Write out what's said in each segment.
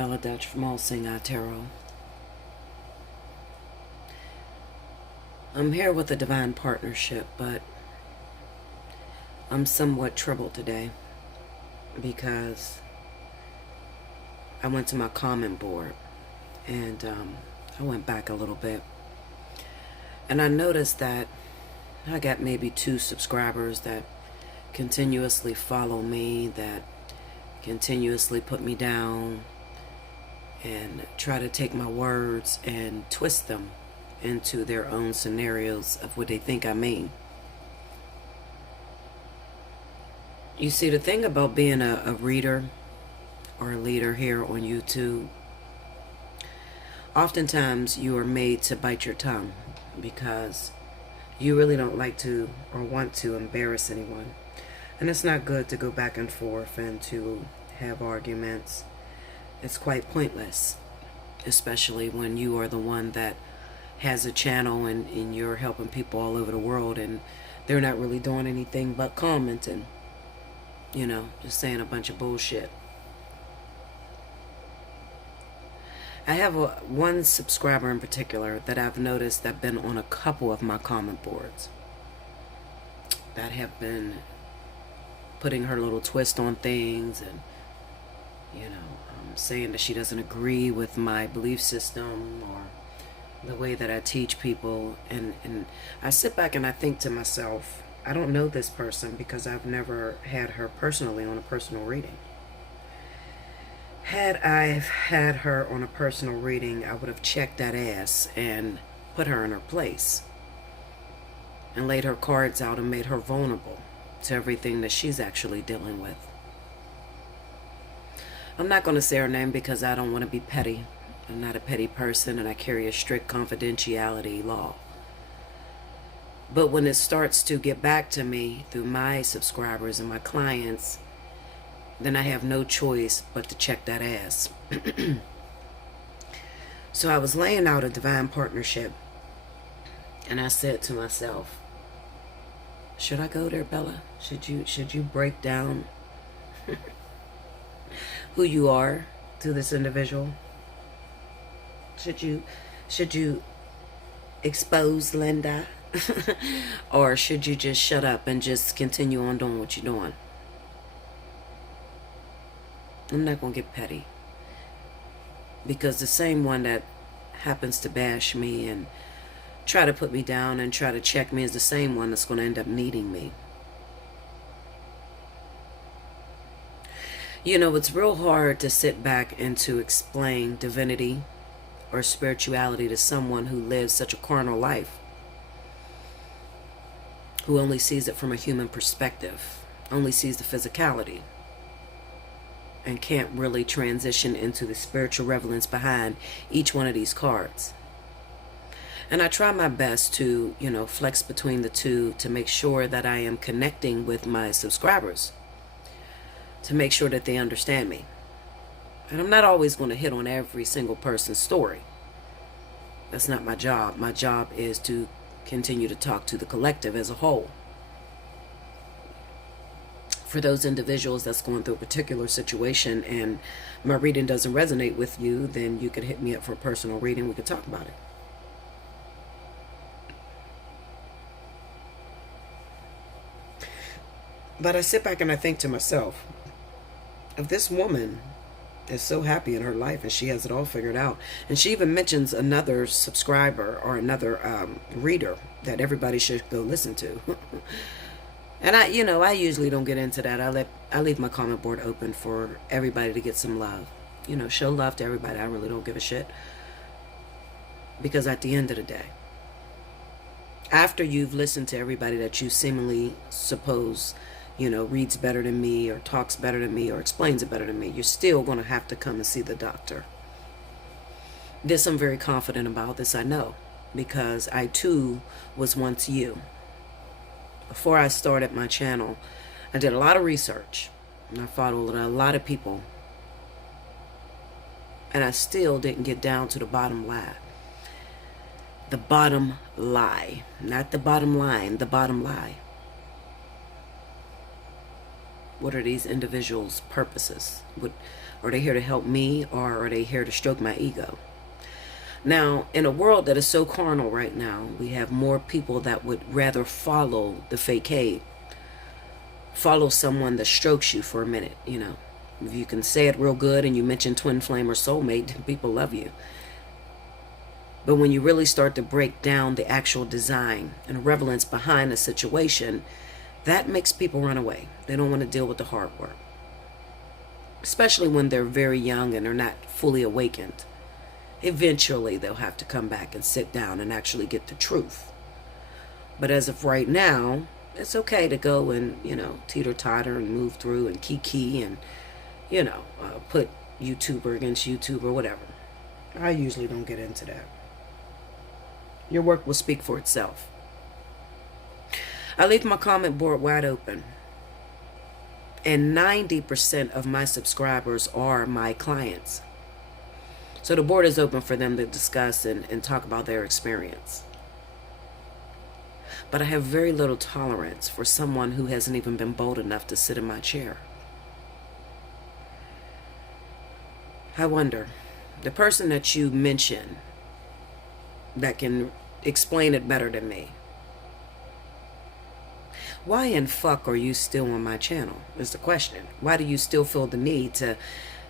Bella Dutch from Allseeingeyetarot. I'm here with a divine partnership, but I'm somewhat troubled today because I went to my comment board and I went back a little bit and I noticed that I got maybe 2 subscribers that continuously follow me, that continuously put me down and try to take my words and twist them into their own scenarios of what they think I mean. You see, the thing about being a reader or a leader here on YouTube, oftentimes you are made to bite your tongue because you really don't like to or want to embarrass anyone. And it's not good to go back and forth and to have arguments. It's quite pointless, especially when you are the one that has a channel and you're helping people all over the world and they're not really doing anything but commenting, you know, just saying a bunch of bullshit. I have one subscriber in particular that I've noticed that been on a couple of my comment boards that have been putting her little twist on things and, you know, saying that she doesn't agree with my belief system or the way that I teach people. And I sit back and I think to myself, I don't know this person because I've never had her personally on a personal reading. Had I had her on a personal reading, I would have checked that ass and put her in her place and laid her cards out and made her vulnerable to everything that she's actually dealing with. I'm not going to say her name because I don't want to be petty. I'm not a petty person and I carry a strict confidentiality law. But when it starts to get back to me through my subscribers and my clients, then I have no choice but to check that ass. So I was laying out a divine partnership and I said to myself, should I go there, Bella? Should you break down who you are to this individual? Should you expose Linda? Or should you just shut up and just continue on doing what you're doing? I'm not going to get petty. Because the same one that happens to bash me and try to put me down and try to check me is the same one that's going to end up needing me. You know, it's real hard to sit back and to explain divinity or spirituality to someone who lives such a carnal life, who only sees it from a human perspective, only sees the physicality, and can't really transition into the spiritual relevance behind each one of these cards. And I try my best to, you know, flex between the two to make sure that I am connecting with my subscribers, to make sure that they understand me. And I'm not always going to hit on every single person's story. That's not my job. My job is to continue to talk to the collective as a whole. For those individuals that's going through a particular situation and my reading doesn't resonate with you, then you can hit me up for a personal reading. We can talk about it. But I sit back and I think to myself, if this woman is so happy in her life and she has it all figured out, and she even mentions another subscriber or another reader that everybody should go listen to. And I usually don't get into that. I leave my comment board open for everybody to get some love. You know, show love to everybody. I really don't give a shit. Because at the end of the day, after you've listened to everybody that you seemingly suppose, you know, reads better than me or talks better than me or explains it better than me, you're still going to have to come and see the doctor. This I'm very confident about. This I know. Because I too was once you. Before I started my channel, I did a lot of research. And I followed a lot of people. And I still didn't get down to the bottom line. The bottom lie. Not the bottom line, the bottom lie. What are these individuals' purposes? Are they here to help me, or are they here to stroke my ego? Now, in a world that is so carnal right now, we have more people that would rather follow the facade, follow someone that strokes you for a minute. If you can say it real good and you mention twin flame or soulmate, people love you. But when you really start to break down the actual design and relevance behind a situation, that makes people run away. They don't want to deal with the hard work, especially when they're very young and they're not fully awakened. Eventually, they'll have to come back and sit down and actually get the truth. But as of right now, it's okay to go and, teeter-totter and move through and kiki and, put YouTuber against YouTuber, whatever. I usually don't get into that. Your work will speak for itself. I leave my comment board wide open. And 90% of my subscribers are my clients. So the board is open for them to discuss and talk about their experience. But I have very little tolerance for someone who hasn't even been bold enough to sit in my chair. I wonder, the person that you mention that can explain it better than me, why in fuck are you still on my channel is the question. Why do you still feel the need to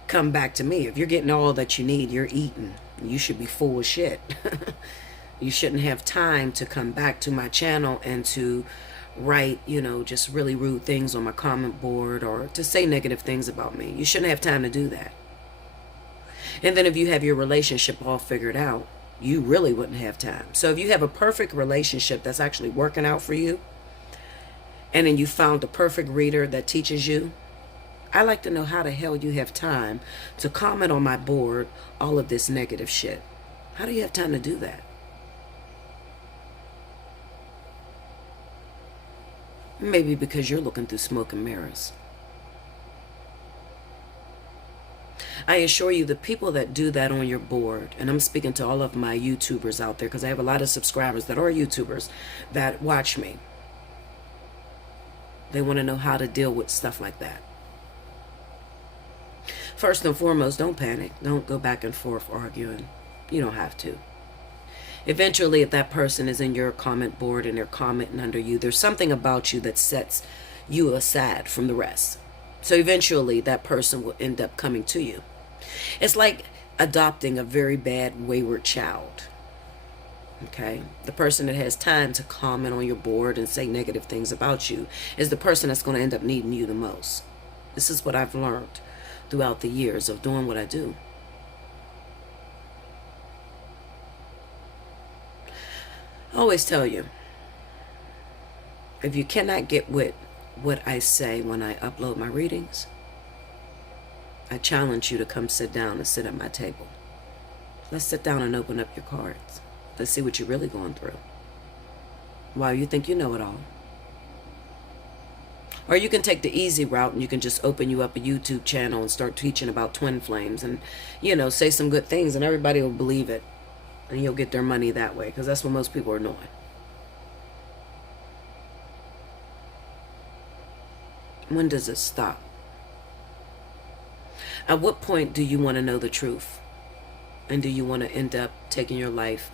come back to me? If you're getting all that you need, you're eating. You should be full of shit. You shouldn't have time to come back to my channel and to write, just really rude things on my comment board or to say negative things about me. You shouldn't have time to do that. And then if you have your relationship all figured out, you really wouldn't have time. So if you have a perfect relationship that's actually working out for you, and then you found the perfect reader that teaches you, I like to know how the hell you have time to comment on my board all of this negative shit. How do you have time to do that? Maybe because you're looking through smoke and mirrors. I assure you, the people that do that on your board, and I'm speaking to all of my YouTubers out there because I have a lot of subscribers that are YouTubers that watch me. They want to know how to deal with stuff like that. First and foremost, don't panic. Don't go back and forth arguing. You don't have to. Eventually, if that person is in your comment board and they're commenting under you, there's something about you that sets you aside from the rest. So eventually, that person will end up coming to you. It's like adopting a very bad, wayward child. Okay? The person that has time to comment on your board and say negative things about you is the person that's going to end up needing you the most. This is what I've learned throughout the years of doing what I do. I always tell you, if you cannot get with what I say when I upload my readings, I challenge you to come sit down and sit at my table. Let's sit down and open up your cards. Let's see what you're really going through. Why you think you know it all. Or you can take the easy route and you can just open you up a YouTube channel and start teaching about twin flames and, say some good things and everybody will believe it. And you'll get their money that way because that's what most people are doing. When does it stop? At what point do you want to know the truth? And do you want to end up taking your life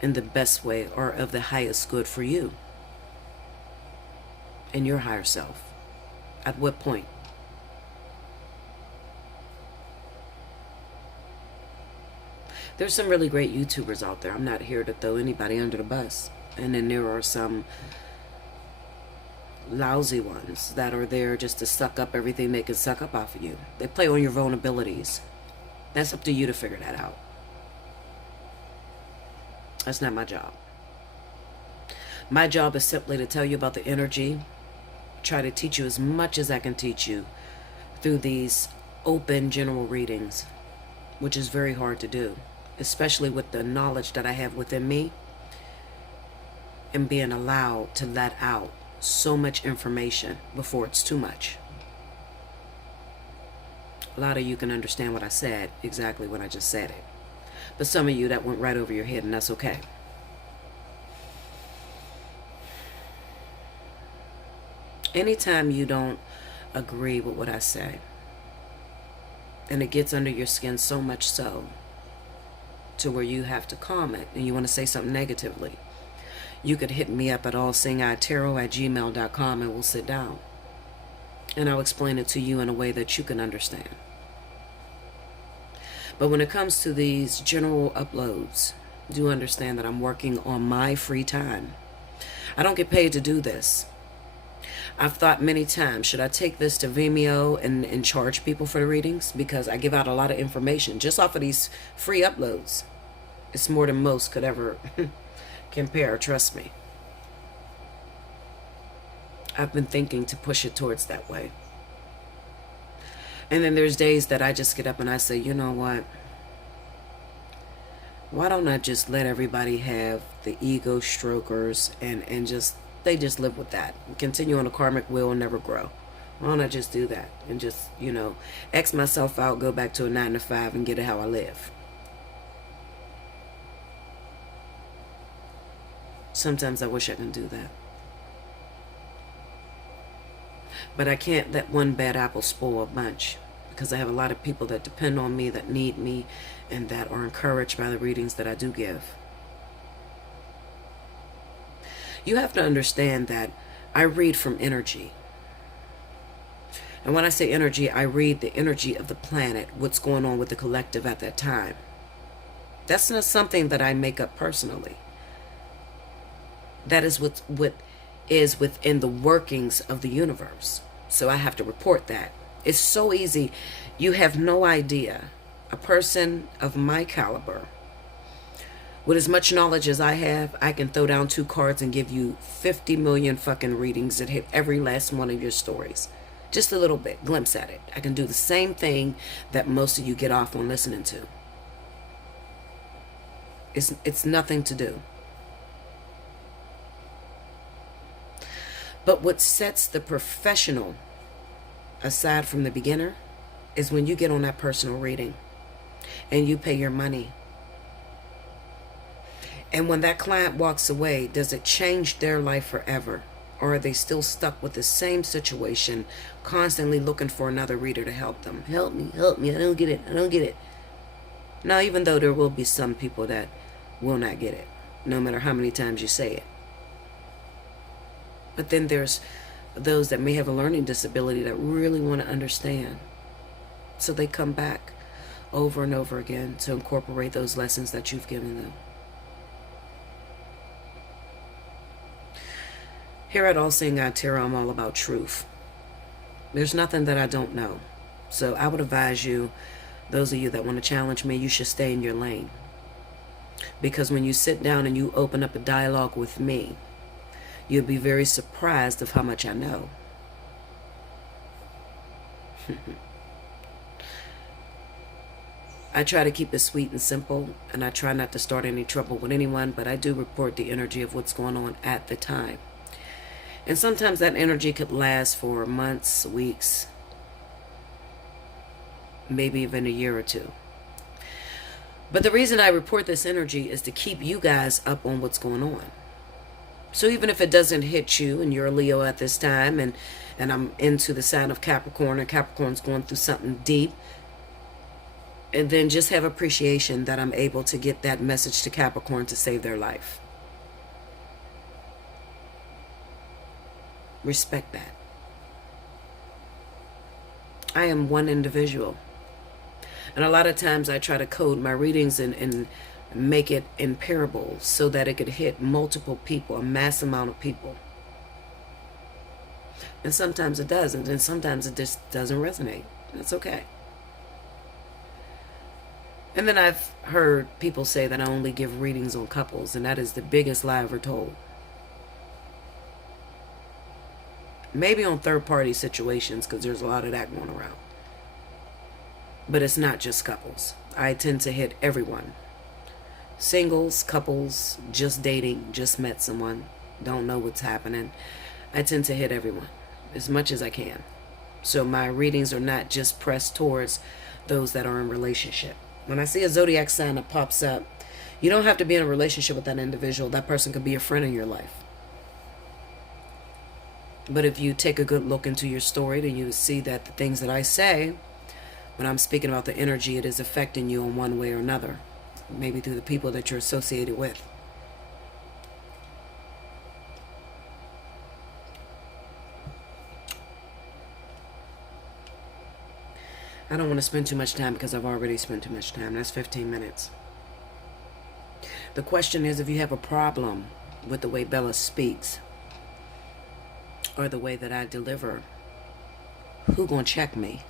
in the best way or of the highest good for you and your higher self? At what point? There's some really great YouTubers out there. I'm not here to throw anybody under the bus. And then there are some lousy ones that are there just to suck up everything they can suck up off of you. They play on your vulnerabilities. That's up to you to figure that out. That's not my job. My job is simply to tell you about the energy, try to teach you as much as I can teach you through these open general readings, which is very hard to do, especially with the knowledge that I have within me and being allowed to let out so much information before it's too much. A lot of you can understand what I said exactly when I just said it. But some of you, that went right over your head, and that's okay. Anytime you don't agree with what I say, And it gets under your skin so much so to where you have to calm it and you want to say something negatively. You could hit me up at allseeingeyetarot@gmail.com and we'll sit down. And I'll explain it to you in a way that you can understand. But when it comes to these general uploads, do understand that I'm working on my free time. I don't get paid to do this. I've thought many times, should I take this to Vimeo and charge people for the readings? Because I give out a lot of information just off of these free uploads. It's more than most could ever compare, trust me. I've been thinking to push it towards that way. And then there's days that I just get up and I say, you know what? Why don't I just let everybody have the ego strokers and just, they just live with that. Continue on a karmic wheel and never grow. Why don't I just do that and just, X myself out, go back to a 9 to 5 and get it how I live. Sometimes I wish I can do that. But I can't let one bad apple spoil a bunch, because I have a lot of people that depend on me, that need me, and that are encouraged by the readings that I do give. You have to understand that I read from energy. And when I say energy, I read the energy of the planet, what's going on with the collective at that time. That's not something that I make up personally. That is what is within the workings of the universe. So I have to report that. It's so easy. You have no idea. A person of my caliber, with as much knowledge as I have, I can throw down 2 cards and give you 50 million fucking readings that hit every last one of your stories. Just a little bit, glimpse at it. I can do the same thing that most of you get off on listening to. It's nothing to do. But what sets the professional aside from the beginner is when you get on that personal reading and you pay your money. And when that client walks away, does it change their life forever? Or are they still stuck with the same situation, constantly looking for another reader to help them? Help me, I don't get it. Now, even though there will be some people that will not get it, no matter how many times you say it. But then there's those that may have a learning disability that really want to understand. So they come back over and over again to incorporate those lessons that you've given them. Here at Allseeingeyetarot, I'm all about truth. There's nothing that I don't know. So I would advise you, those of you that want to challenge me, you should stay in your lane. Because when you sit down and you open up a dialogue with me, you'll be very surprised of how much I know. I try to keep it sweet and simple, and I try not to start any trouble with anyone, but I do report the energy of what's going on at the time. And sometimes that energy could last for months, weeks, maybe even a year or two. But the reason I report this energy is to keep you guys up on what's going on. So even if it doesn't hit you and you're a Leo at this time, and I'm into the sign of Capricorn, and Capricorn's going through something deep, and then just have appreciation that I'm able to get that message to Capricorn to save their life. Respect that. I am one individual. And a lot of times I try to code my readings and make it in parables so that it could hit multiple people, a mass amount of people. And sometimes it doesn't, and sometimes it just doesn't resonate. That's okay. And then I've heard people say that I only give readings on couples, and that is the biggest lie ever told. Maybe on third-party situations, because there's a lot of that going around. But it's not just couples. I tend to hit everyone. Singles, couples, just dating, just met someone, don't know what's happening. I tend to hit everyone as much as I can. So my readings are not just pressed towards those that are in relationship. When I see a zodiac sign that pops up, you don't have to be in a relationship with that individual. That person could be a friend in your life. But if you take a good look into your story, then you see that the things that I say When I'm speaking about the energy, it is affecting you in one way or another. Maybe through the people that you're associated with. I don't want to spend too much time because I've already spent too much time. That's 15 minutes. The question is, if you have a problem with the way Bella speaks or the way that I deliver, who gonna check me?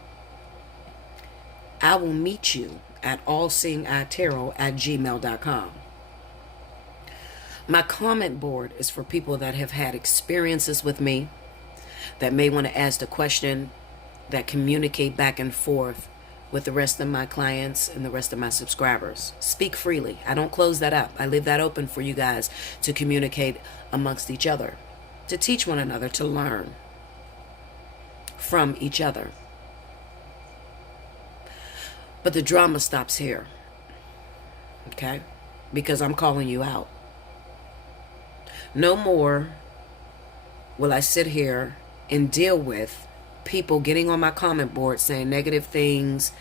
I will meet you at allseeingeyetarot@gmail.com. My comment board is for people that have had experiences with me, that may want to ask a question, that communicate back and forth with the rest of my clients and the rest of my subscribers. Speak freely. I don't close that up. I leave that open for you guys to communicate amongst each other, to teach one another, to learn from each other. But the drama stops here, okay? Because I'm calling you out. No more will I sit here and deal with people getting on my comment board saying negative things,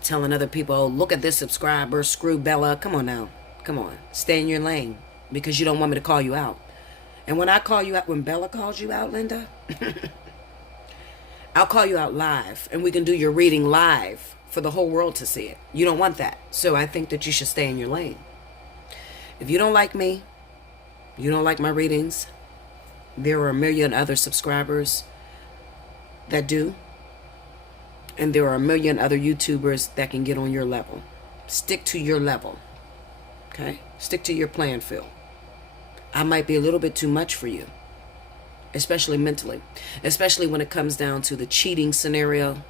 telling other people, oh, look at this subscriber, screw Bella. Come on now. Come on. Stay in your lane, because you don't want me to call you out. And when I call you out, when Bella calls you out, Linda, I'll call you out live, and we can do your reading live for the whole world to see it. You don't want that. So I think that you should stay in your lane. If you don't like me, you don't like my readings, there are a million other subscribers that do. And there are a million other YouTubers that can get on your level. Stick to your level. Okay? Stick to your playing field. I might be a little bit too much for you. Especially mentally. Especially when it comes down to the cheating scenario.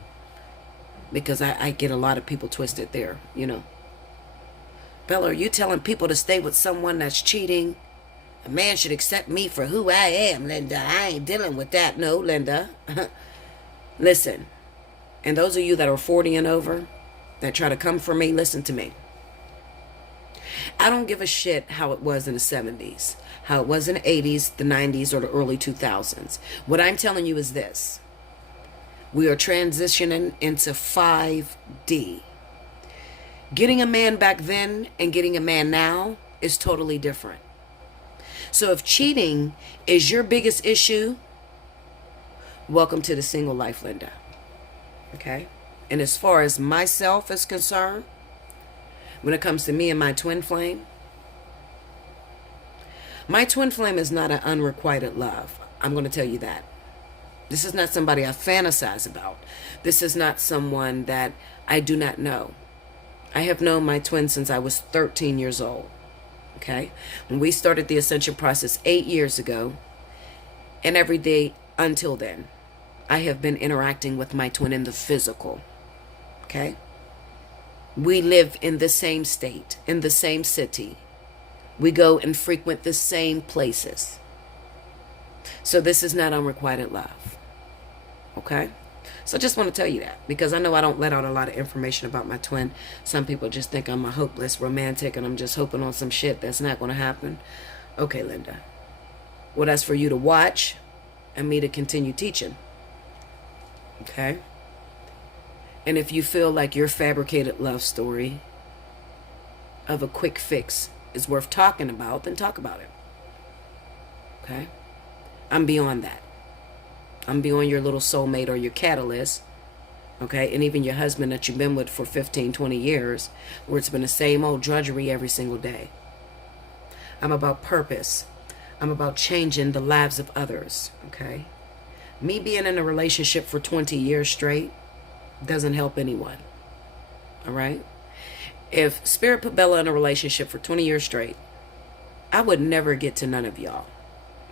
Because I get a lot of people twisted there, you know. Bella, are you telling people to stay with someone that's cheating? A man should accept me for who I am, Linda. I ain't dealing with that. No, Linda. Listen. And those of you that are 40 and over, that try to come for me, listen to me. I don't give a shit how it was in the 70s, how it was in the 80s, the 90s, or the early 2000s. What I'm telling you is this. We are transitioning into 5D. Getting a man back then and getting a man now is totally different. So if cheating is your biggest issue, welcome to the single life, Linda. Okay? And as far as myself is concerned, when it comes to me and my twin flame is not an unrequited love. I'm going to tell you that. This is not somebody I fantasize about. This is not someone that I do not know. I have known my twin since I was 13 years old. Okay? When we started the ascension process 8 years ago, and every day until then, I have been interacting with my twin in the physical. Okay? We live in the same state, in the same city. We go and frequent the same places. So this is not unrequited love. Okay? So I just want to tell you that, because I know I don't let out a lot of information about my twin. Some people just think I'm a hopeless romantic and I'm just hoping on some shit that's not going to happen. Okay, Linda. Well, that's for you to watch and me to continue teaching. Okay? And if you feel like your fabricated love story of a quick fix is worth talking about, then talk about it. Okay? I'm beyond that. I'm beyond your little soulmate or your catalyst. Okay? And even your husband that you've been with for 15, 20 years, where it's been the same old drudgery every single day. I'm about purpose. I'm about changing the lives of others. Okay? Me being in a relationship for 20 years straight doesn't help anyone. All right? If Spirit put Bella in a relationship for 20 years straight, I would never get to none of y'all.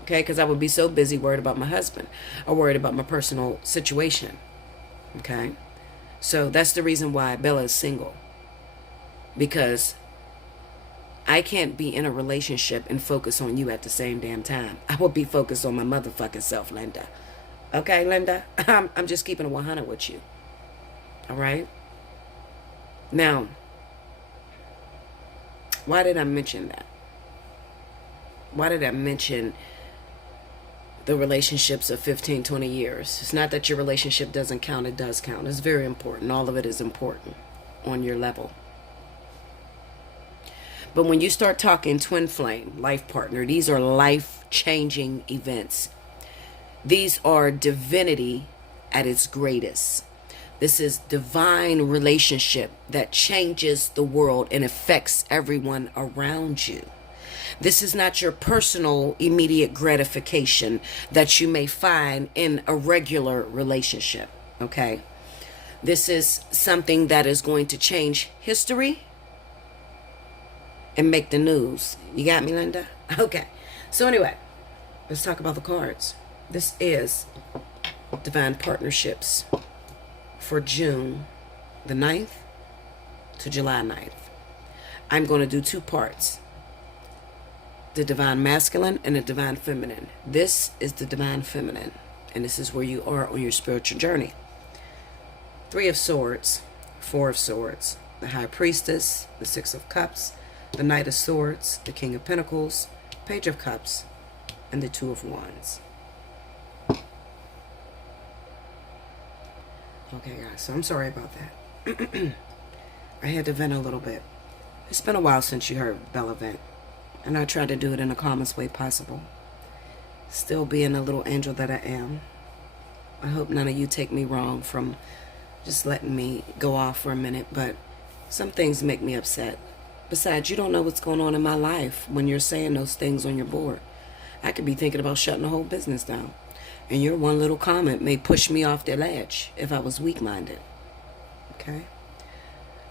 Okay? Because I would be so busy worried about my husband or worried about my personal situation. Okay? So that's the reason why Bella is single. Because I can't be in a relationship and focus on you at the same damn time. I will be focused on my motherfucking self, Linda. Okay, Linda? I'm just keeping it 100 with you. All right? Now, why did I mention that? Why did I mention the relationships of 15, 20 years. It's not that your relationship doesn't count. It does count. It's very important. All of it is important on your level. But when you start talking twin flame, life partner, these are life-changing events. These are divinity at its greatest. This is divine relationship that changes the world and affects everyone around you. This is not your personal immediate gratification that you may find in a regular relationship, okay? This is something that is going to change history and make the news. You got me, Linda? Okay. So anyway, let's talk about the cards. This is Divine Partnerships for June the 9th to July 9th. I'm going to do two parts. The Divine Masculine and the Divine Feminine. This is the Divine Feminine, and this is where you are on your spiritual journey. 3 of Swords, 4 of Swords, the High Priestess, the 6 of Cups, the Knight of Swords, the King of Pentacles, Page of Cups, and the 2 of Wands. Okay, guys, so I'm sorry about that. I had to vent a little bit. It's been a while since you heard Bella vent, and I tried to do it in the calmest way possible. Still being a little angel that I am. I hope none of you take me wrong from just letting me go off for a minute, but some things make me upset. Besides, you don't know what's going on in my life when you're saying those things on your board. I could be thinking about shutting the whole business down, and your one little comment may push me off the ledge if I was weak-minded. Okay?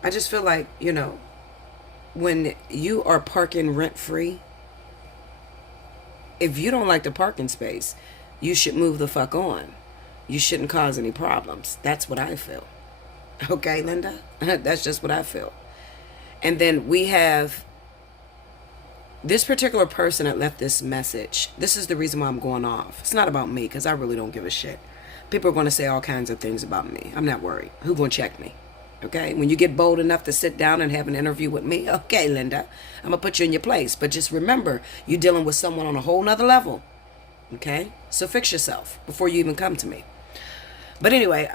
I just feel like, you know, when you are parking rent-free, if you don't like the parking space, you should move the fuck on. You shouldn't cause any problems. That's what I feel. Okay, Linda? That's just what I feel. And then we have this particular person that left this message. This is the reason why I'm going off. It's not about me, because I really don't give a shit. People are going to say all kinds of things about me. I'm not worried. Who's going to check me? Okay? When you get bold enough to sit down and have an interview with me, okay, Linda, I'm going to put you in your place. But just remember, you're dealing with someone on a whole nother level. Okay? So fix yourself before you even come to me. But anyway,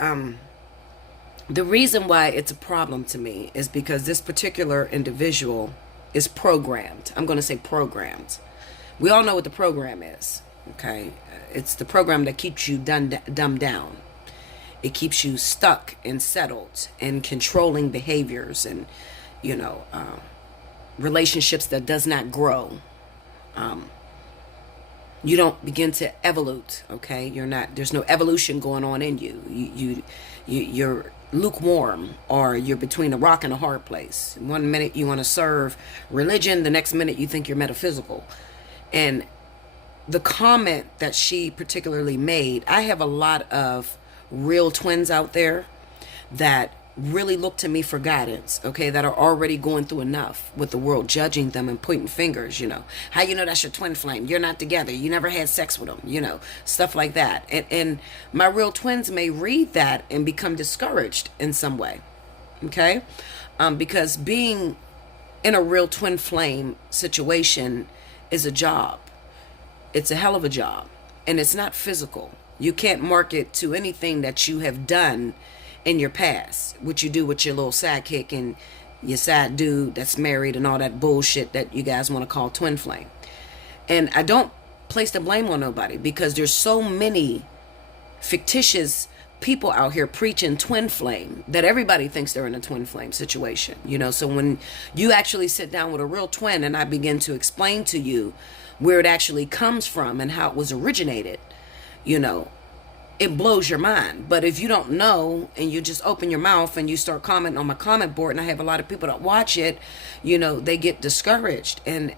the reason why it's a problem to me is because this particular individual is programmed. I'm going to say programmed. We all know what the program is. Okay? It's the program that keeps you dumbed down. It keeps you stuck and settled and controlling behaviors and, you know, relationships that does not grow. You don't begin to evolute, okay? There's no evolution going on in you. You're lukewarm, or you're between a rock and a hard place. One minute you want to serve religion, the next minute you think you're metaphysical. And the comment that she particularly made, I have a lot of real twins out there that really look to me for guidance, okay, that are already going through enough with the world judging them and pointing fingers, you know. How you know that's your twin flame? You're not together. You never had sex with them, you know, stuff like that. And my real twins may read that and become discouraged in some way, okay, because being in a real twin flame situation is a job. It's a hell of a job, and it's not physical. You can't mark it to anything that you have done in your past, what you do with your little sidekick and your side dude that's married and all that bullshit that you guys want to call twin flame. And I don't place the blame on nobody, because there's so many fictitious people out here preaching twin flame that everybody thinks they're in a twin flame situation, you know. So when you actually sit down with a real twin and I begin to explain to you where it actually comes from and how it was originated, you know, it blows your mind. But if you don't know and you just open your mouth and you start commenting on my comment board, and I have a lot of people that watch it, you know, they get discouraged, and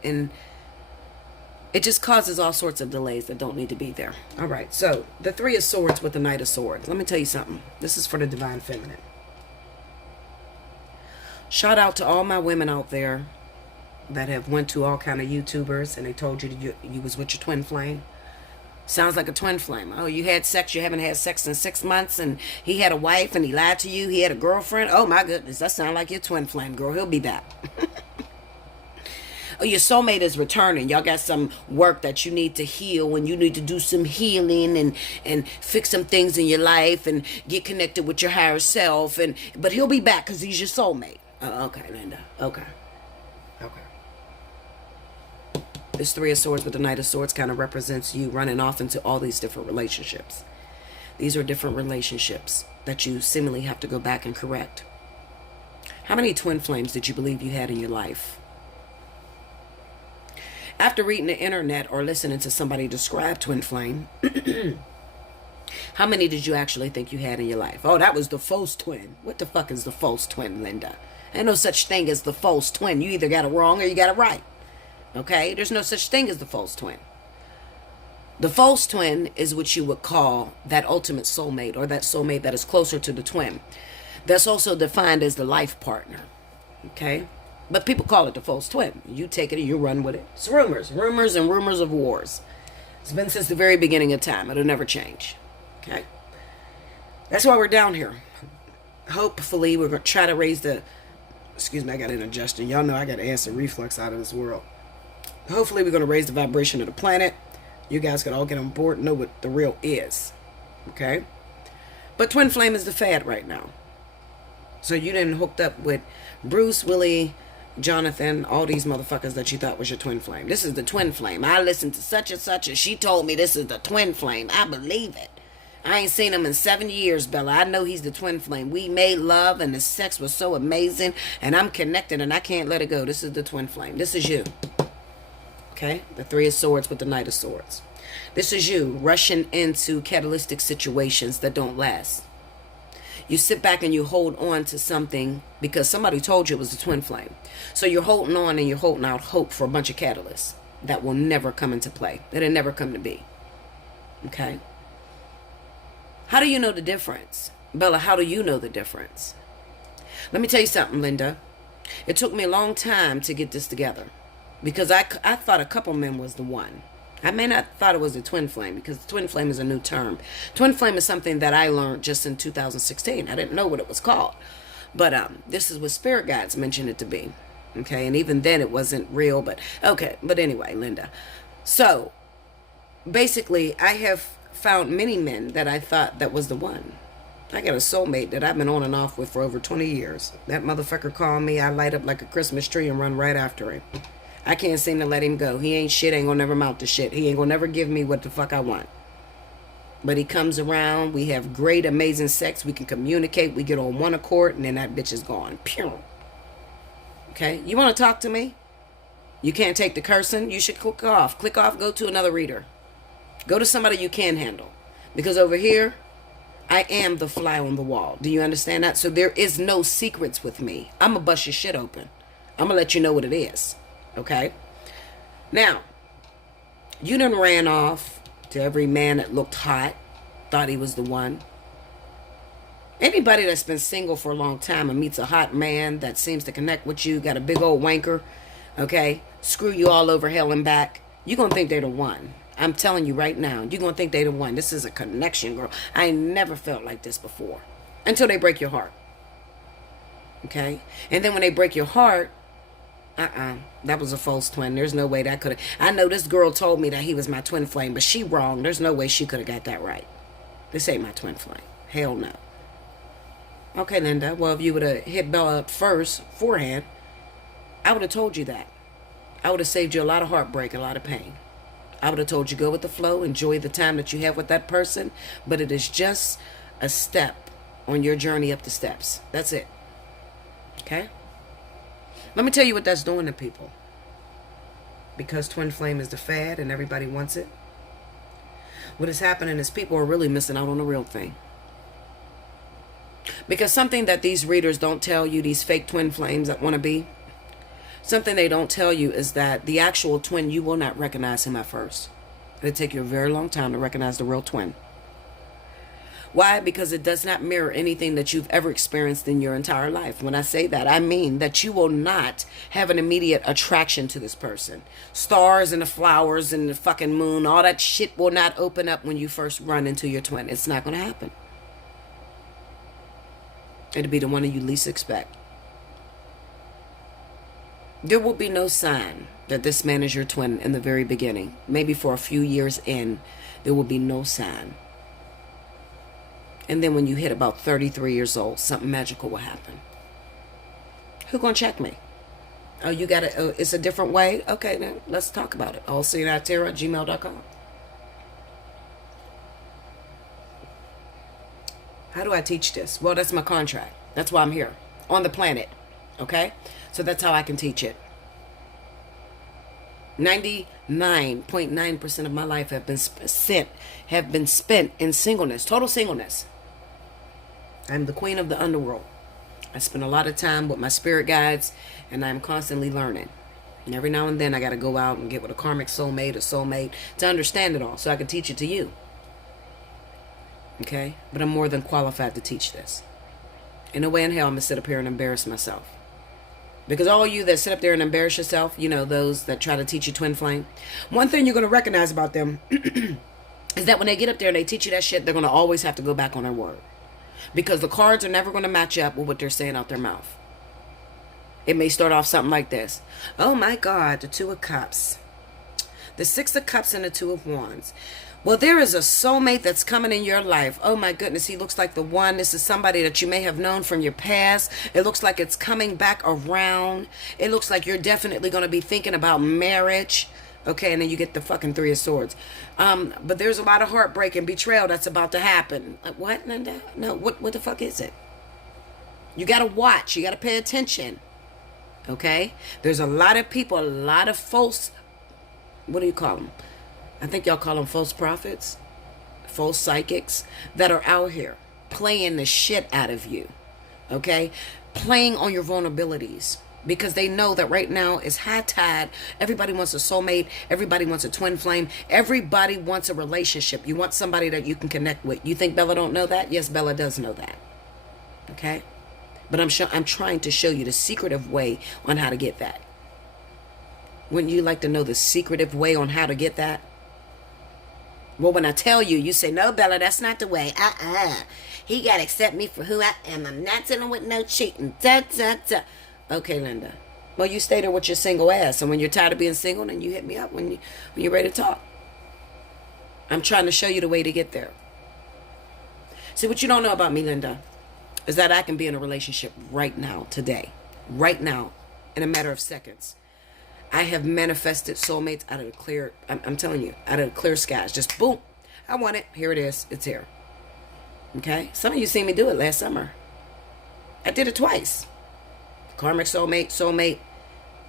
it just causes all sorts of delays that don't need to be there. All right, so the 3 of Swords with the Knight of Swords. Let me tell you something. This is for the Divine Feminine. Shout out to all my women out there that have went to all kind of YouTubers and they told you you was with your twin flame. Sounds like a twin flame. Oh, you had sex, you haven't had sex in 6 months, and he had a wife and he lied to you, he had a girlfriend. Oh my goodness, that sounds like your twin flame, girl. He'll be back. or your soulmate is returning. Y'all got some work that you need to heal, and you need to do some healing and fix some things in your life and get connected with your higher self. But he'll be back because he's your soulmate. Okay, Linda. Okay. This Three of Swords with the Knight of Swords kind of represents you running off into all these different relationships. These are different relationships that you seemingly have to go back and correct. How many twin flames did you believe you had in your life? After reading the internet or listening to somebody describe twin flame, how many did you actually think you had in your life? Oh, that was the false twin. What the fuck is the false twin, Linda? Ain't no such thing as the false twin. You either got it wrong or you got it right. Okay? There's no such thing as the false twin. The false twin is what you would call that ultimate soulmate, or that soulmate that is closer to the twin. That's also defined as the life partner. Okay? But people call it the false twin. You take it and you run with it. It's rumors. Rumors and rumors of wars. It's been since the very beginning of time. It'll never change. Okay? That's why we're down here. Hopefully, we're going to try to raise the... Excuse me, I got indigestion. Y'all know I got acid reflux out of this world. Hopefully, we're going to raise the vibration of the planet. You guys can all get on board and know what the real is. Okay? But twin flame is the fad right now. So you didn't hooked up with Bruce, Willie, Jonathan, all these motherfuckers that you thought was your twin flame. This is the twin flame. I listened to such and such and she told me this is the twin flame. I believe it. I ain't seen him in 7 years, Bella. I know he's the twin flame. We made love and the sex was so amazing and I'm connected and I can't let it go. This is the twin flame. This is you. Okay? The Three of Swords with the Knight of Swords. This is you rushing into catalytic situations that don't last. You sit back and you hold on to something because somebody told you it was the twin flame. So you're holding on and you're holding out hope for a bunch of catalysts that will never come into play. That'll never come to be. Okay? How do you know the difference? Bella, how do you know the difference? Let me tell you something, Linda. It took me a long time to get this together. Because I thought a couple men was the one. I may not thought it was a twin flame because twin flame is a new term. Twin flame is something that I learned just in 2016. I didn't know what it was called. But this is what spirit guides mentioned it to be. Okay, and even then it wasn't real, but okay. But anyway, Linda. So, basically, I have found many men that I thought that was the one. I got a soulmate that I've been on and off with for over 20 years. That motherfucker called me, I light up like a Christmas tree and run right after him. I can't seem to let him go. He ain't shit, ain't gonna never amount to shit. He ain't gonna never give me what the fuck I want. But he comes around, we have great, amazing sex, we can communicate, we get on one accord, and then that bitch is gone. Pew. Okay? You wanna talk to me? You can't take the cursing? You should click off. Click off, go to another reader. Go to somebody you can handle. Because over here, I am the fly on the wall. Do you understand that? So there is no secrets with me. I'm gonna bust your shit open. I'm gonna let you know what it is. Okay? Now, you done ran off to every man that looked hot, thought he was the one. Anybody that's been single for a long time and meets a hot man that seems to connect with you, got a big old wanker, okay, screw you all over hell and back, you're going to think they're the one. I'm telling you right now, you're going to think they're the one. This is a connection, girl. I ain't never felt like this before. Until they break your heart. Okay? And then when they break your heart, that was a false twin. There's no way that could have... I know this girl told me that he was my twin flame, but she wrong. There's no way she could have got that right. This ain't my twin flame. Hell no. Okay, Linda. Well, if you would have hit Bella up forehand, I would have told you that. I would have saved you a lot of heartbreak, a lot of pain. I would have told you go with the flow, enjoy the time that you have with that person, but it is just a step on your journey up the steps. That's it. Okay? Let me tell you what that's doing to people. Because twin flame is the fad and everybody wants it. What is happening is people are really missing out on the real thing. Because something that these readers don't tell you, these fake twin flames that want to be, something they don't tell you is that the actual twin, you will not recognize him at first. It'll take you a very long time to recognize the real twin. Why? Because it does not mirror anything that you've ever experienced in your entire life. When I say that, I mean that you will not have an immediate attraction to this person. Stars and the flowers and the fucking moon, all that shit will not open up when you first run into your twin. It's not going to happen. It'll be the one that you least expect. There will be no sign that this man is your twin in the very beginning. Maybe for a few years in, there will be no sign. And then when you hit about 33 years old, something magical will happen. Who gonna check me? Oh, you got it. Oh, it's a different way? Okay, then let's talk about it. Allseeingeyetarot, gmail.com. How do I teach this? Well, that's my contract. That's why I'm here. On the planet. Okay? So that's how I can teach it. 99.9% of my life have been spent in singleness. Total singleness. I'm the queen of the underworld. I spend a lot of time with my spirit guides, and I'm constantly learning. And every now and then I got to go out and get with a karmic soulmate to understand it all so I can teach it to you. Okay? But I'm more than qualified to teach this. In no way in hell I'm going to sit up here and embarrass myself. Because all you that sit up there and embarrass yourself, you know, those that try to teach you twin flame, one thing you're going to recognize about them is that when they get up there and they teach you that shit, they're going to always have to go back on their word. Because the cards are never going to match up with what they're saying out their mouth. It may start off something like this. Oh my God, the Two of Cups. The Six of Cups and the Two of Wands. Well, there is a soulmate that's coming in your life. Oh my goodness, he looks like the one. This is somebody that you may have known from your past. It looks like it's coming back around. It looks like you're definitely going to be thinking about marriage. Okay, and then you get the fucking Three of Swords. But there's a lot of heartbreak and betrayal that's about to happen. What, Linda? No, what the fuck is it? You got to watch. You got to pay attention. Okay? There's a lot of people, a lot of false, what do you call them? I think y'all call them false prophets, false psychics that are out here playing the shit out of you. Okay? Playing on your vulnerabilities. Because they know that right now is high tide. Everybody wants a soulmate. Everybody wants a twin flame. Everybody wants a relationship. You want somebody that you can connect with. You think Bella don't know that? Yes, Bella does know that. Okay? But I'm trying to show you the secretive way on how to get that. Wouldn't you like to know the secretive way on how to get that? Well, when I tell you, you say, no, Bella, that's not the way. He got to accept me for who I am. I'm not dealing with no cheating. Okay, Linda. Well, you stay there with your single ass. And when you're tired of being single, then you hit me up when you're ready to talk. I'm trying to show you the way to get there. See, what you don't know about me, Linda, is that I can be in a relationship right now, today. Right now, in a matter of seconds. I have manifested soulmates out of the clear, I'm telling you, out of the clear skies. Just boom. I want it. Here it is. It's here. Okay? Some of you seen me do it last summer. I did it twice. Karmic soulmate.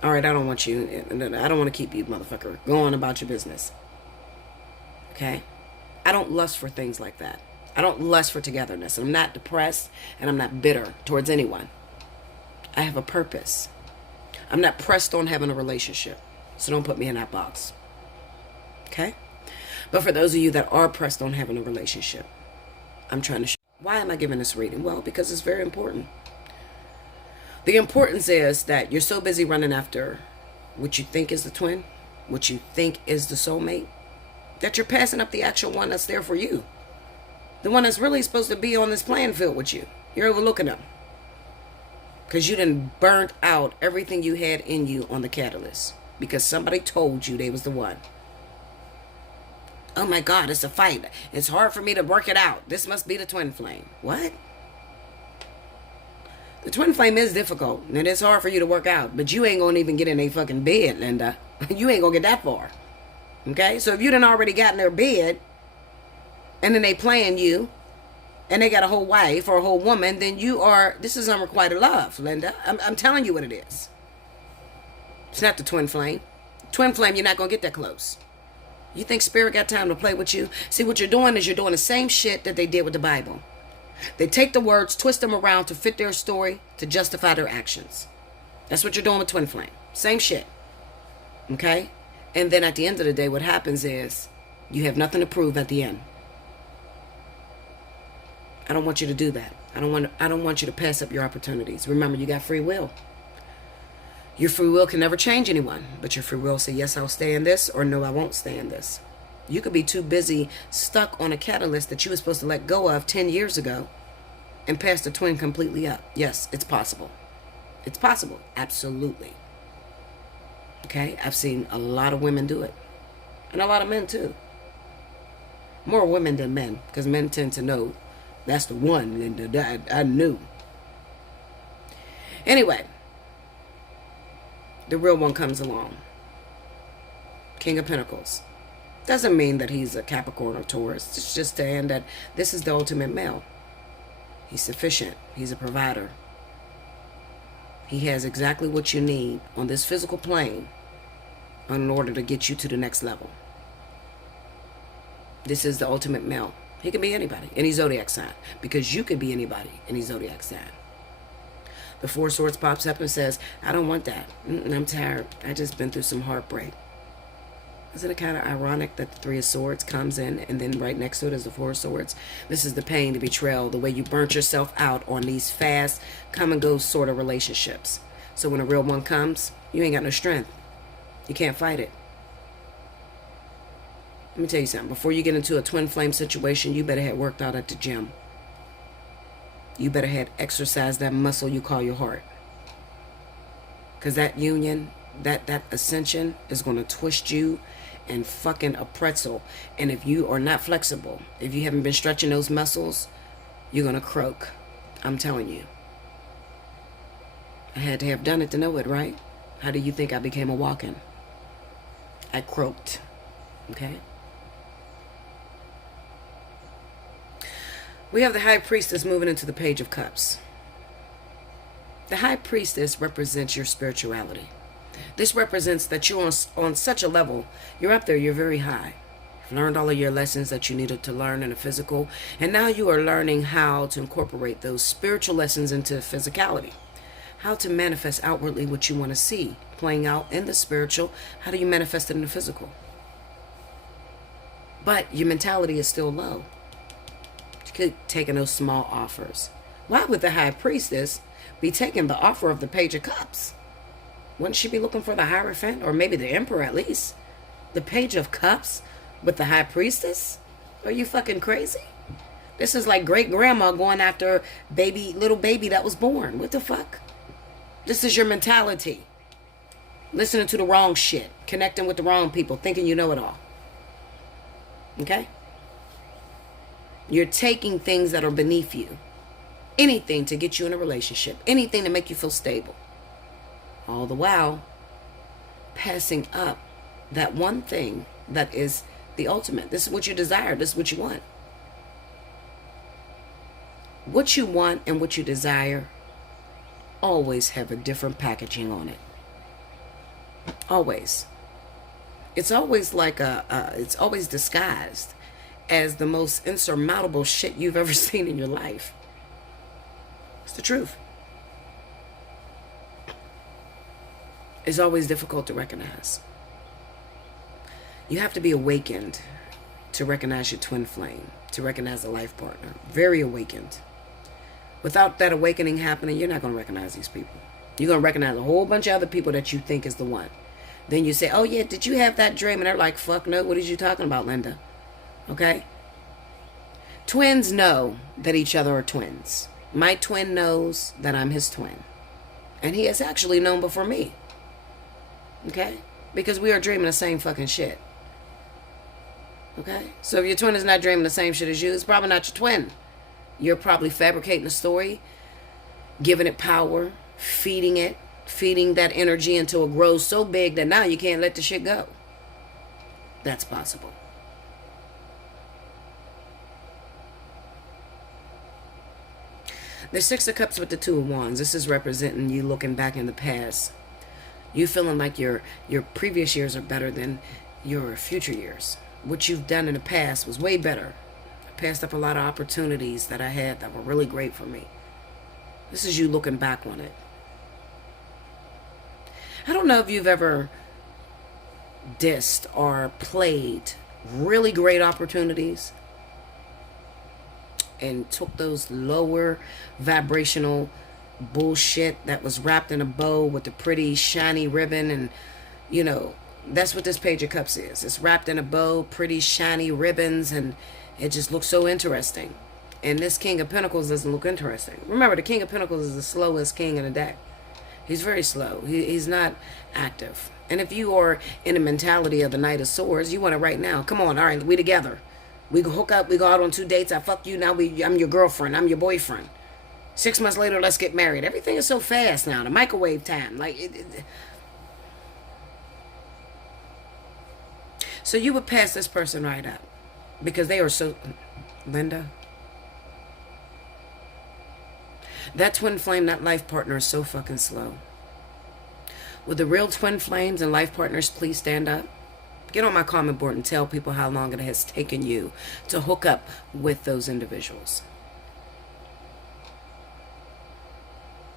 All right, I don't want you. I don't want to keep you, motherfucker. Go on about your business. Okay? I don't lust for things like that. I don't lust for togetherness. I'm not depressed, and I'm not bitter towards anyone. I have a purpose. I'm not pressed on having a relationship. So don't put me in that box. Okay? But for those of you that are pressed on having a relationship, I'm trying to show. Why am I giving this reading? Well, because it's very important. The importance is that you're so busy running after what you think is the twin, what you think is the soulmate, that you're passing up the actual one that's there for you. The one that's really supposed to be on this playing field with you. You're overlooking them. Because you done burnt out everything you had in you on the catalyst. Because somebody told you they was the one. Oh my God, it's a fight. It's hard for me to work it out. This must be the twin flame. What? The twin flame is difficult. And it's hard for you to work out. But you ain't going to even get in a fucking bed, Linda. You ain't going to get that far. Okay? So if you done already got in their bed, and then they playing you, and they got a whole wife or a whole woman, then this is unrequited love, Linda. I'm telling you what it is. It's not the twin flame. Twin flame, you're not going to get that close. You think spirit got time to play with you? See, what you're doing is you're doing the same shit that they did with the Bible. They take the words, twist them around to fit their story, to justify their actions. That's what you're doing with twin flame. Same shit. Okay? And then at the end of the day, what happens is you have nothing to prove at the end. I don't want you to do that. I don't want you to pass up your opportunities. Remember, you got free will. Your free will can never change anyone, but your free will say, yes, I'll stay in this, or no, I won't stay in this. You could be too busy stuck on a catalyst that you were supposed to let go of 10 years ago and pass the twin completely up. Yes, it's possible. It's possible. Absolutely. Okay? I've seen a lot of women do it. And a lot of men too. More women than men, because men tend to know that's the one, and I knew. Anyway, the real one comes along. King of Pentacles. Doesn't mean that he's a Capricorn or Taurus. It's just saying that this is the ultimate male. He's sufficient. He's a provider. He has exactly what you need on this physical plane in order to get you to the next level. This is the ultimate male. He can be anybody, any zodiac sign, because you could be anybody, any zodiac sign. The Four of Swords pops up and says, I don't want that. I'm tired. I just been through some heartbreak. Isn't it kind of ironic that the Three of Swords comes in and then right next to it is the Four of Swords? This is the pain, the betrayal, the way you burnt yourself out on these fast, come and go sort of relationships. So when a real one comes, you ain't got no strength. You can't fight it. Let me tell you something. Before you get into a twin flame situation, you better have worked out at the gym. You better have exercised that muscle you call your heart. Because that union, that ascension is going to twist you and fucking a pretzel. And if you are not flexible, if you haven't been stretching those muscles, you're going to croak. I'm telling you. I had to have done it to know it, right? How do you think I became a walk-in? I croaked. Okay? We have the High Priestess moving into the Page of Cups. The High Priestess represents your spirituality. This represents that you're on such a level. You're up there. You're very high. You've learned all of your lessons that you needed to learn in the physical. And now you are learning how to incorporate those spiritual lessons into physicality. How to manifest outwardly what you want to see. Playing out in the spiritual. How do you manifest it in the physical? But your mentality is still low. Taking those small offers. Why would the High Priestess be taking the offer of the Page of Cups? Wouldn't she be looking for the Hierophant, or maybe the Emperor at least? The Page of Cups with the High Priestess? Are you fucking crazy? This is like great grandma going after little baby that was born. What the fuck? This is your mentality. Listening to the wrong shit, connecting with the wrong people, thinking you know it all. Okay? You're taking things that are beneath you. Anything to get you in a relationship. Anything to make you feel stable. All the while, passing up that one thing that is the ultimate. This is what you desire. This is what you want. What you want and what you desire always have a different packaging on it. Always. It's always like it's always disguised as the most insurmountable shit you've ever seen in your life. It's the truth. It's always difficult to recognize. You have to be awakened to recognize your twin flame, to recognize a life partner. Very awakened. Without that awakening happening, you're not going to recognize these people. You're going to recognize a whole bunch of other people that you think is the one. Then you say, oh yeah, did you have that dream? And they're like, fuck no, what are you talking about, Linda? Okay? Twins know that each other are twins. My twin knows that I'm his twin. And he has actually known before me. Okay? Because we are dreaming the same fucking shit. Okay? So if your twin is not dreaming the same shit as you, it's probably not your twin. You're probably fabricating a story, giving it power, feeding that energy until it grows so big that now you can't let the shit go. That's possible. The Six of Cups with the Two of Wands. This is representing you looking back in the past. You feeling like your previous years are better than your future years. What you've done in the past was way better. I passed up a lot of opportunities that I had that were really great for me. This is you looking back on it. I don't know if you've ever dissed or played really great opportunities and took those lower vibrational bullshit that was wrapped in a bow with the pretty shiny ribbon, and you know, that's what this Page of Cups is. It's wrapped in a bow, pretty shiny ribbons, and it just looks so interesting. And this King of Pentacles doesn't look interesting. Remember, the King of Pentacles is the slowest king in the deck. He's very slow. He's not active. And if you are in the mentality of the Knight of Swords, you want it right now. Come on, all right, we together. We can hook up. We go out on 2 dates. I fuck you. Now I'm your girlfriend. I'm your boyfriend. 6 months later, let's get married. Everything is so fast now. The microwave time. So you would pass this person right up. Because they are so... Linda? That twin flame, that life partner is so fucking slow. Would the real twin flames and life partners please stand up? Get on my comment board and tell people how long it has taken you to hook up with those individuals.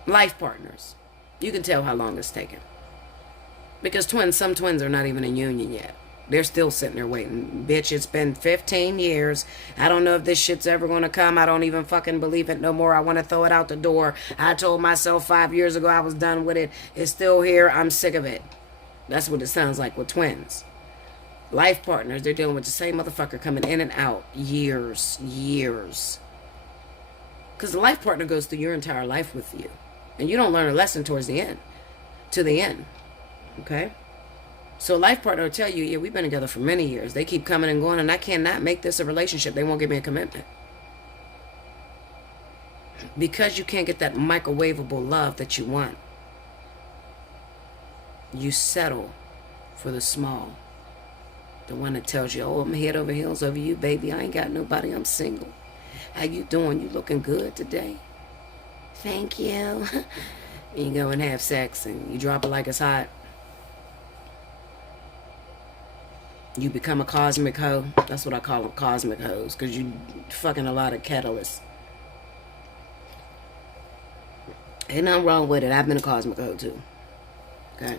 Life partners. You can tell how long it's taken. Because some twins are not even in union yet. They're still sitting there waiting. Bitch, it's been 15 years. I don't know if this shit's ever going to come. I don't even fucking believe it no more. I want to throw it out the door. I told myself 5 years ago I was done with it. It's still here. I'm sick of it. That's what it sounds like with twins. Life partners, they're dealing with the same motherfucker coming in and out. Years. Because the life partner goes through your entire life with you. And you don't learn a lesson towards the end. To the end. Okay? So a life partner will tell you, yeah, we've been together for many years. They keep coming and going, and I cannot make this a relationship. They won't give me a commitment. Because you can't get that microwavable love that you want. You settle for the small. The one that tells you, oh, I'm head over heels over you, baby. I ain't got nobody. I'm single. How you doing? You looking good today? Thank you. You go and have sex, and you drop it like it's hot. You become a cosmic hoe. That's what I call them, cosmic hoes. Because you fucking a lot of catalysts. Ain't nothing wrong with it. I've been a cosmic hoe too. Okay?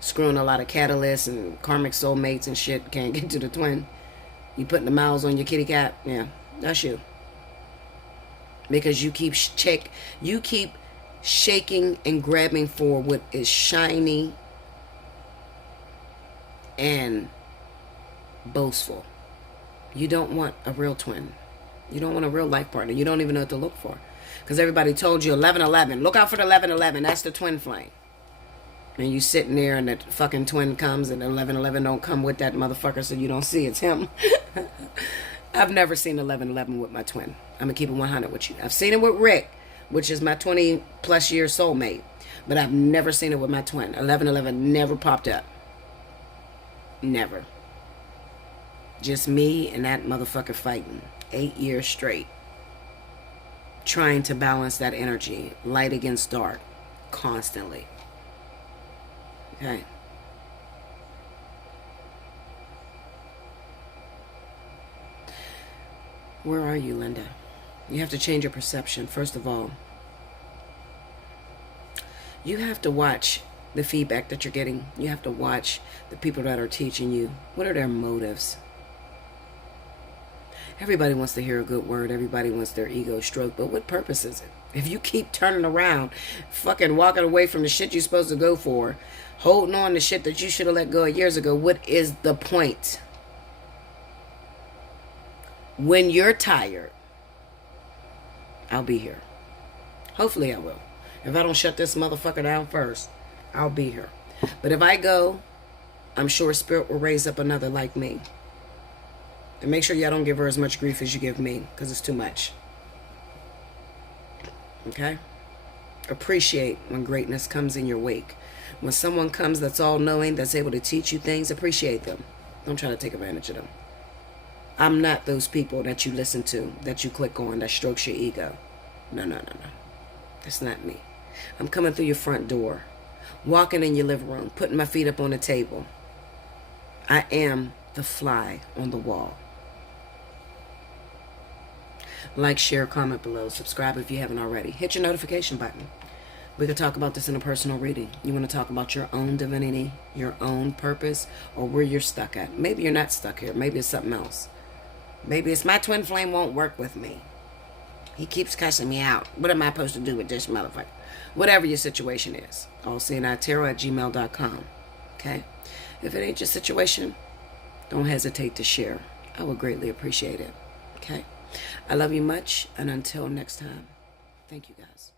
Screwing a lot of catalysts and karmic soulmates and shit. Can't get to the twin. You putting the miles on your kitty cat. Yeah, that's you. Because you keep shaking and grabbing for what is shiny and boastful. You don't want a real twin. You don't want a real life partner. You don't even know what to look for. Because everybody told you 1111. Look out for the 1111. That's the twin flame. And you sitting there and the fucking twin comes and the 1111 don't come with that motherfucker, so you don't see it's him. I've never seen 1111 with my twin. I'm going to keep it 100 with you. I've seen it with Rick, which is my 20 plus year soulmate. But I've never seen it with my twin. 1111 never popped up. Never. Just me and that motherfucker fighting 8 years straight. Trying to balance that energy. Light against dark. Constantly. Okay. Where are you, Linda? You have to change your perception. First of all, you have to watch the feedback that you're getting. You have to watch the people that are teaching you. What are their motives? Everybody wants to hear a good word. Everybody wants their ego stroked. But what purpose is it? If you keep turning around, fucking walking away from the shit you're supposed to go for, holding on to shit that you should have let go of years ago, what is the point? When you're tired, I'll be here. Hopefully I will. If I don't shut this motherfucker down first, I'll be here. But if I go, I'm sure Spirit will raise up another like me. And make sure y'all don't give her as much grief as you give me, because it's too much. Okay? Appreciate when greatness comes in your wake. When someone comes that's all-knowing, that's able to teach you things, appreciate them. Don't try to take advantage of them. I'm not those people that you listen to, that you click on, that strokes your ego. No. That's not me. I'm coming through your front door, walking in your living room, putting my feet up on the table. I am the fly on the wall. Like, share, comment below. Subscribe if you haven't already. Hit your notification button. We could talk about this in a personal reading. You want to talk about your own divinity, your own purpose, or where you're stuck at. Maybe you're not stuck here. Maybe it's something else. Maybe it's my twin flame won't work with me. He keeps cussing me out. What am I supposed to do with this motherfucker? Whatever your situation is. Allseeingeyetarot@gmail.com. Okay? If it ain't your situation, don't hesitate to share. I would greatly appreciate it. Okay? I love you much, and until next time, thank you guys.